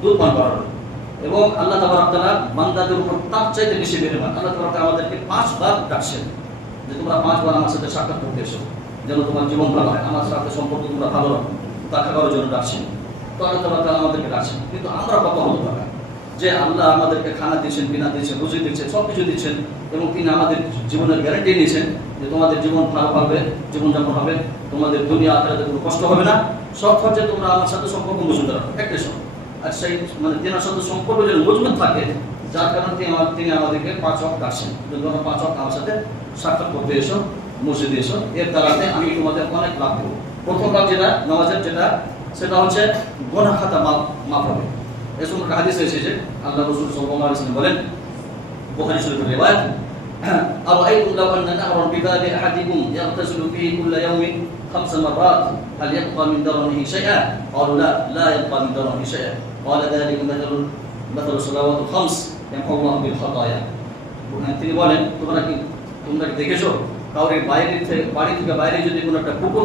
দুধ পান করানো। এবং আল্লাহ তাবারক তাআলা বান্দাদের উপর তার চাইতে বেশি মেহেরবান। আল্লাহ তাবারক তাআলা আমাদেরকে 5 বার ডাকছেন যে তোমরা 5 বার আমার সাথে সাক্ষাৎ করতে এসো, যেন তোমার জীবন ভালো হয়, আমার সাথে সম্পর্ক তোমরা ভালো রাখো, দেখা করার জন্য ডাকছেন। তো আল্লাহ তাবারক তাআলা আমাদেরকে ডাকছেন, কিন্তু আমরা কত হলো টাকা যে আল্লাহ আমাদেরকে খানা দিচ্ছেন, বিনা দিচ্ছেন, রুজি দিচ্ছেন, সব কিছু দিচ্ছেন, এবং তিনি আমাদের জীবনের গ্যারান্টি নিয়েছেন যে তোমাদের জীবন ভালো হবে, জীবনযাপন হবে, তোমাদের দুনিয়া আখিরাতে কোনো কষ্ট হবে না, সব খরচে তোমরা আমার সাথে সম্পর্ক মজবুত রাখো, একটাই সব। আর সেই তেনার সাথে সম্পর্ক যেন মজবুত থাকে, যার কারণে তিনি আমাদেরকে 5 ওয়াক্ত ডাকছেন, যদি তোমরা 5 ওয়াক্ত আমার সাথে সাক্ষাৎ করতে এসো, মসজিদে এসো, এর দ্বারাতে আমি তোমাদের অনেক লাভ দেবো। প্রথম কাজ যেটা নামাজের, সেটা হচ্ছে গুনাহ খাতা মাফ হবে। এরকম একটা হাদিস এসেছে, আল্লাহ রাসূল সাল্লাল্লাহু আলাইহি ওয়াসাল্লাম বলেন, বুখারী শরীফের রিওয়ায়াত, আরাআইতুম লাউ আন্না নাহরান বিবাবি আহাদিকুম ইয়াগতাসিলু ফীহি কুল্লা ইয়াওমিন 5 মাররাত হাল ইয়াবকা মিন দারনিহি শাইআ? ক্বালু লা ইয়াবকা মিন দারনিহি শাইআ। ক্বালা যালিকা মাথালু সালাওয়াতুল খামস ইয়ামহুল্লাহু বিল খাতায়া। তিনি বলেন, তোমরা কি দেখেছো কাউরে বাড়ি থেকে বাইরে যদি কোনো একটা পুকুর